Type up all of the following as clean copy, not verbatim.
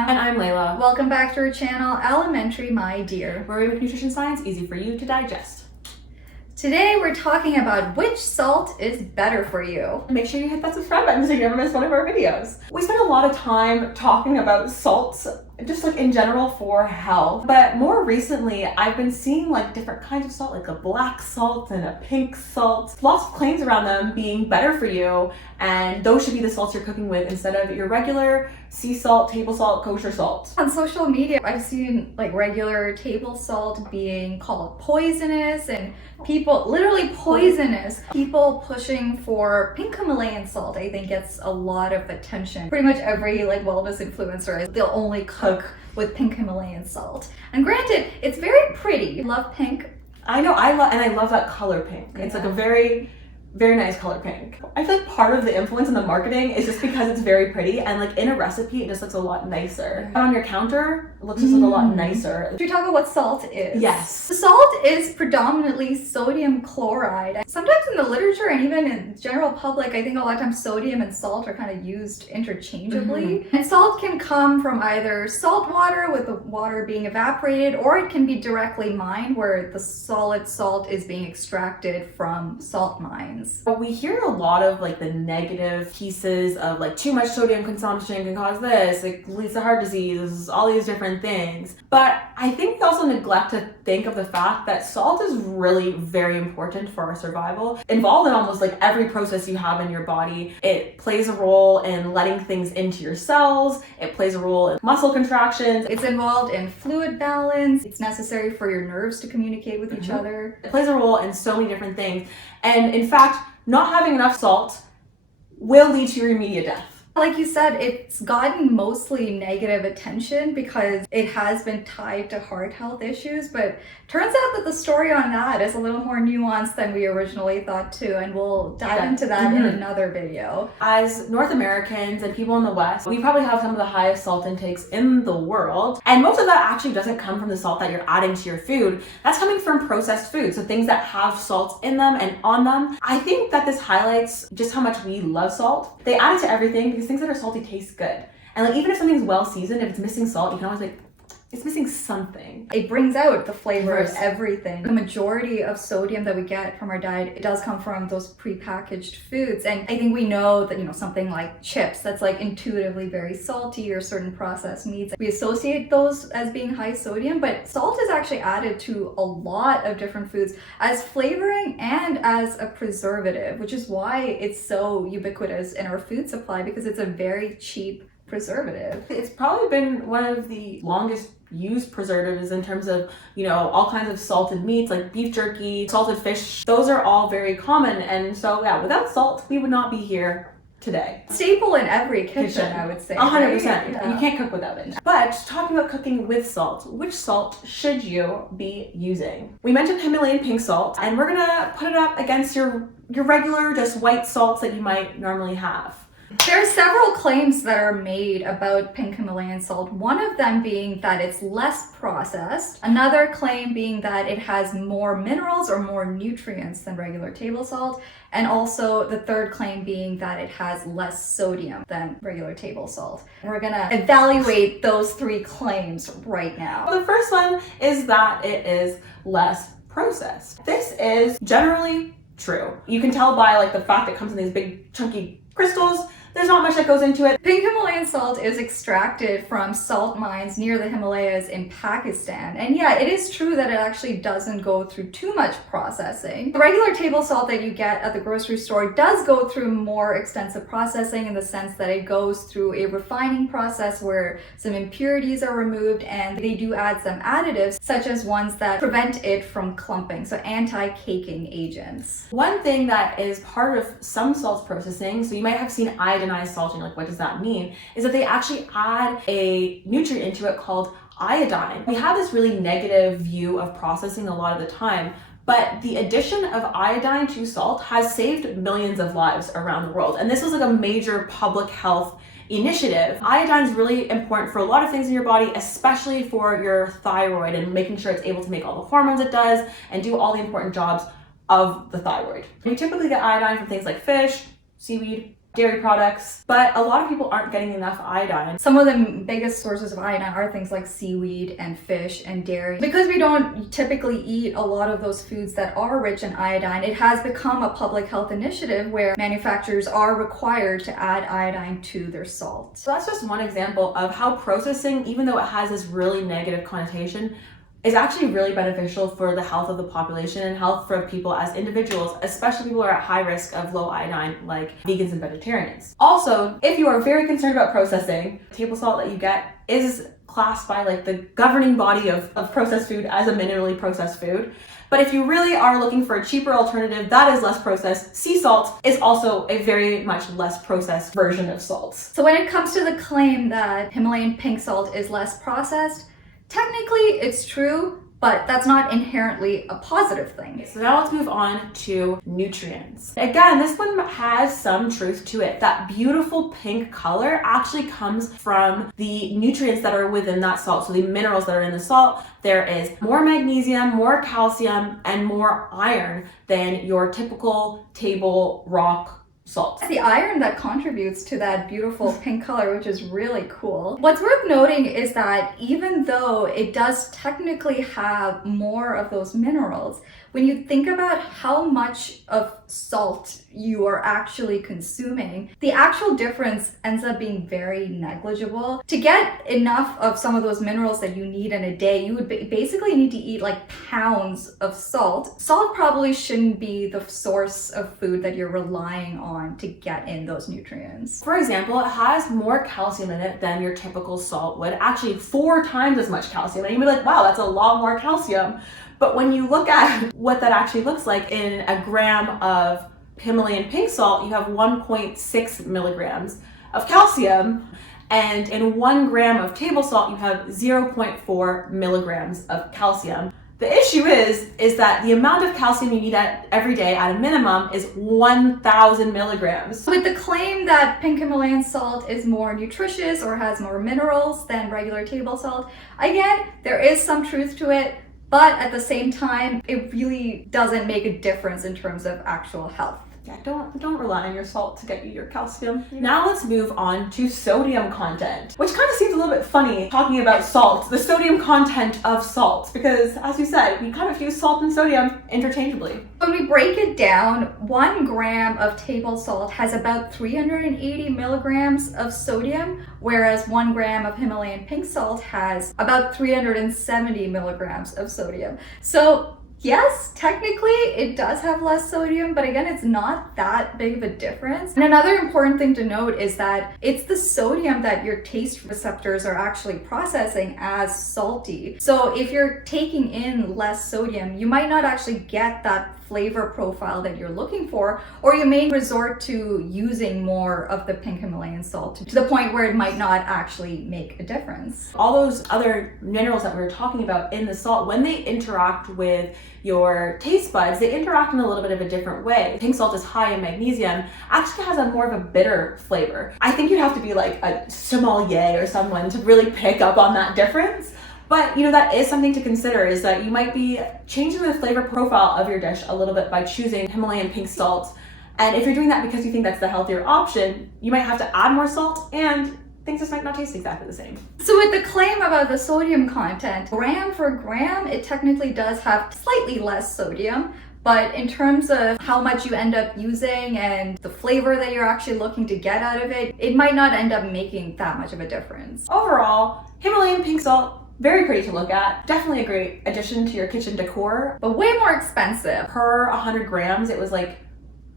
Anna. And I'm Layla. Welcome back to our channel, Elementary My Dear, where we make nutrition science easy for you to digest. Today we're talking about which salt is better for you. Make sure you hit that subscribe button so you never miss one of our videos. We spend a lot of time talking about salts, just like in general for health. But more recently, I've been seeing like different kinds of salt, like a black salt and a pink salt. Lots of claims around them being better for you, and those should be the salts you're cooking with instead of your regular sea salt, table salt, kosher salt. On social media, I've seen like regular table salt being called poisonous, and people, literally poisonous. People pushing for pink Himalayan salt, I think, gets a lot of attention. Pretty much every like wellness influencer, they'll only cook with pink Himalayan salt. And granted, it's very pretty. I love pink. I know, I love that color pink. It's like a very nice color pink. I feel like part of the influence in the marketing is just because it's very pretty, and like in a recipe it just looks a lot nicer. And on your counter, it looks just like a lot nicer. Should we talk about what salt is? Yes. The salt is predominantly sodium chloride. Sometimes in the literature and even in general public, I think a lot of times sodium and salt are kind of used interchangeably. And salt can come from either salt water with the water being evaporated, or it can be directly mined where the solid salt is being extracted from salt mines. We hear a lot of like the negative pieces of like too much sodium consumption can cause this, it leads to heart disease, all these different things. But I think we also neglect to think of the fact that salt is really very important for our survival. Involved in almost like every process you have in your body. It plays a role in letting things into your cells. It plays a role in muscle contractions. It's involved in fluid balance. It's necessary for your nerves to communicate with each other. It plays a role in so many different things. And in fact, not having enough salt will lead to your immediate death. Like you said, it's gotten mostly negative attention because it has been tied to heart health issues, but turns out that the story on that is a little more nuanced than we originally thought too, and we'll dive into that in another video. As North Americans and people in the West, we probably have some of the highest salt intakes in the world, and most of that actually doesn't come from the salt that you're adding to your food. That's coming from processed foods, so things that have salts in them and on them. I think that this highlights just how much we love salt. They add it to everything because things that are salty taste good. And like even if something's well seasoned, if it's missing salt, you can always like, it's missing something. It brings out the flavor of everything. The majority of sodium that we get from our diet, it does come from those prepackaged foods. And I think we know that, something like chips, that's like intuitively very salty, or certain processed meats, we associate those as being high sodium, but salt is actually added to a lot of different foods as flavoring and as a preservative, which is why it's so ubiquitous in our food supply, because it's a very cheap preservative. It's probably been one of the longest used preservatives in terms of, all kinds of salted meats like beef jerky, salted fish. Those are all very common. And so yeah, without salt, we would not be here today. Staple in every kitchen, I would say. 100%. Right? Yeah. You can't cook without it. But talking about cooking with salt, which salt should you be using? We mentioned Himalayan pink salt, and we're gonna put it up against your regular just white salts that you might normally have. There are several claims that are made about pink Himalayan salt, one of them being that it's less processed, another claim being that it has more minerals or more nutrients than regular table salt, and also the third claim being that it has less sodium than regular table salt. And we're gonna evaluate those three claims right now. The first one is that it is less processed. This is generally true. You can tell by like the fact it comes in these big chunky crystals. There's not much that goes into it. Pink Himalayan salt is extracted from salt mines near the Himalayas in Pakistan. And yeah, it is true that it actually doesn't go through too much processing. The regular table salt that you get at the grocery store does go through more extensive processing, in the sense that it goes through a refining process where some impurities are removed, and they do add some additives, such as ones that prevent it from clumping, so anti-caking agents. One thing that is part of some salts processing, so you might have seen iodinized salting, like what does that mean, is that they actually add a nutrient into it called iodine. We have this really negative view of processing a lot of the time, but the addition of iodine to salt has saved millions of lives around the world. And this was like a major public health initiative. Iodine is really important for a lot of things in your body, especially for your thyroid and making sure it's able to make all the hormones it does and do all the important jobs of the thyroid. We typically get iodine from things like fish, seaweed, dairy products, but a lot of people aren't getting enough iodine. Some of the biggest sources of iodine are things like seaweed and fish and dairy. Because we don't typically eat a lot of those foods that are rich in iodine, it has become a public health initiative where manufacturers are required to add iodine to their salt. So that's just one example of how processing, even though it has this really negative connotation, is actually really beneficial for the health of the population and health for people as individuals, especially people who are at high risk of low iodine, like vegans and vegetarians. Also, if you are very concerned about processing, table salt that you get is classed by like the governing body of processed food as a minimally processed food. But if you really are looking for a cheaper alternative that is less processed, sea salt is also a very much less processed version of salt. So when it comes to the claim that Himalayan pink salt is less processed, technically it's true, but that's not inherently a positive thing. So now let's move on to nutrients. Again, this one has some truth to it. That beautiful pink color actually comes from the nutrients that are within that salt. So the minerals that are in the salt, there is more magnesium, more calcium, and more iron than your typical table rock salt. It's the iron that contributes to that beautiful pink color, which is really cool. What's worth noting is that even though it does technically have more of those minerals, when you think about how much of salt you are actually consuming, the actual difference ends up being very negligible. To get enough of some of those minerals that you need in a day, you would basically need to eat like pounds of salt. Salt probably shouldn't be the source of food that you're relying on to get in those nutrients. For example, it has more calcium in it than your typical salt would, actually 4 times as much calcium. And you'd be like, wow, that's a lot more calcium. But when you look at what that actually looks like in a gram of Himalayan pink salt, you have 1.6 milligrams of calcium. And in 1 gram of table salt, you have 0.4 milligrams of calcium. The issue is that the amount of calcium you need every day at a minimum is 1,000 milligrams. With the claim that pink Himalayan salt is more nutritious or has more minerals than regular table salt, again, there is some truth to it. But at the same time, it really doesn't make a difference in terms of actual health. Yeah, don't rely on your salt to get you your calcium. Now let's move on to sodium content, which kind of seems a little bit funny talking about salt, the sodium content of salt, because as you said, we kind of use salt and sodium interchangeably. When we break it down, 1 gram of table salt has about 380 milligrams of sodium, whereas 1 gram of Himalayan pink salt has about 370 milligrams of sodium. So yes, technically it does have less sodium, but again, it's not that big of a difference. And another important thing to note is that it's the sodium that your taste receptors are actually processing as salty. So if you're taking in less sodium, you might not actually get that flavor profile that you're looking for, or you may resort to using more of the pink Himalayan salt to the point where it might not actually make a difference. All those other minerals that we were talking about in the salt, when they interact with your taste buds, they interact in a little bit of a different way. Pink salt is high in magnesium, actually has a more of a bitter flavor. I think you'd have to be like a sommelier or someone to really pick up on that difference. But that is something to consider, is that you might be changing the flavor profile of your dish a little bit by choosing Himalayan pink salt. And if you're doing that because you think that's the healthier option, you might have to add more salt and things just might not taste exactly the same. So with the claim about the sodium content, gram for gram, it technically does have slightly less sodium. But in terms of how much you end up using and the flavor that you're actually looking to get out of it, it might not end up making that much of a difference. Overall, Himalayan pink salt, very pretty to look at. Definitely a great addition to your kitchen decor. But way more expensive. Per 100 grams, it was like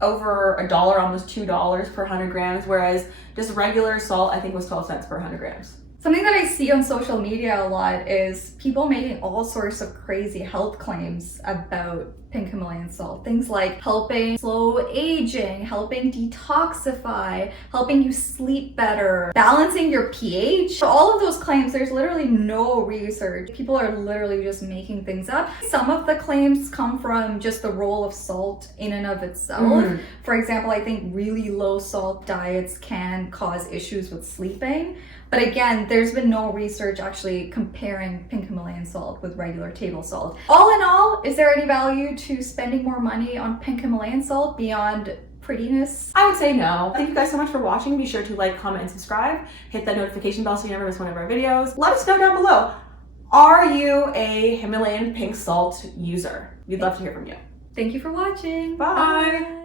over $1, almost $2 per 100 grams, whereas just regular salt, I think, was 12 cents per 100 grams. Something that I see on social media a lot is people making all sorts of crazy health claims about pink Himalayan salt. Things like helping slow aging, helping detoxify, helping you sleep better, balancing your pH. All of those claims, there's literally no research. People are literally just making things up. Some of the claims come from just the role of salt in and of itself. For example, I think really low salt diets can cause issues with sleeping. But again, there's been no research actually comparing pink Himalayan salt with regular table salt. All in all, is there any value to spending more money on pink Himalayan salt beyond prettiness? I would say no. Thank you guys so much for watching. Be sure to like, comment, and subscribe. Hit that notification bell so you never miss one of our videos. Let us know down below. Are you a Himalayan pink salt user? We'd love to hear from you. Thank you for watching. Bye.